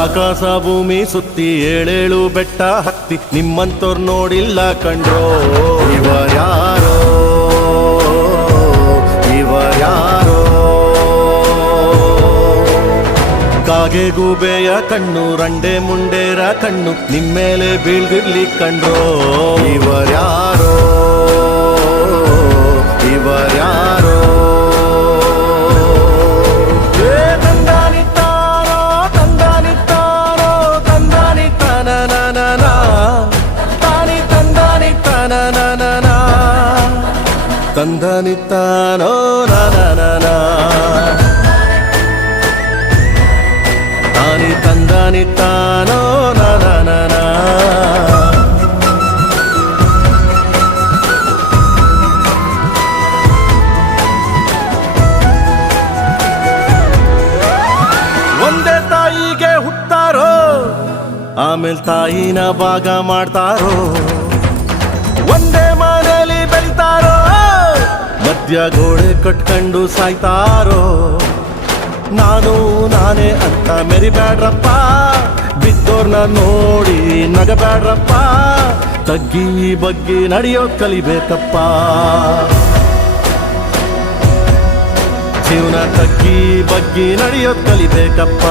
ಆಕಾಶ ಭೂಮಿ ಸುತ್ತಿ ಏಳೇಳು ಬೆಟ್ಟ ಹತ್ತಿ ನಿಮ್ಮಂತೋರ್ ನೋಡಿಲ್ಲ ಕಂಡ್ರೋ. ಇವರ್ಯಾರೋ ಇವರ್ಯಾರೋ ಕಾಗೆ ಗೂಬೆಯ ಕಣ್ಣು ರಂಡೆ ಮುಂಡೇರ ಕಣ್ಣು ನಿಮ್ಮೇಲೆ ಬೀಳ್ದಿರ್ಲಿ ಕಂಡ್ರೋ. ಇವರ್ಯಾರೋ ಇವರ್ಯಾರೋ ತಂದನಿತ್ತಾನೋ ನಾನ ತಾನಿ ತಂದನಿತ್ತಾನೋ ನಾನ. ಒಂದೇ ತಾಯಿಗೆ ಹುಟ್ಟಾರೋ ಆಮೇಲೆ ತಾಯಿನ ಭಾಗ ಮಾಡ್ತಾರೋ. ಒಂದೇ ಮನೆಯಲ್ಲಿ ಬೆಳಿತಾರೋ ಮಧ್ಯ ಗೋಡೆ ಕಟ್ಕೊಂಡು ಸಾಯ್ತಾರೋ. ನಾನು ನಾನೇ ಅಂತ ಮೆರಿಬ್ಯಾಡ್ರಪ್ಪ, ಬಿದ್ದೋರ್ನ ನೋಡಿ ನಗಬ್ಯಾಡ್ರಪ್ಪ. ತಗ್ಗಿ ಬಗ್ಗಿ ನಡೆಯೋದ್ ಕಲಿಬೇಕಪ್ಪ, ಜೀವನ ತಗ್ಗಿ ಬಗ್ಗಿ ನಡೆಯೋದ್ ಕಲಿಬೇಕಪ್ಪ.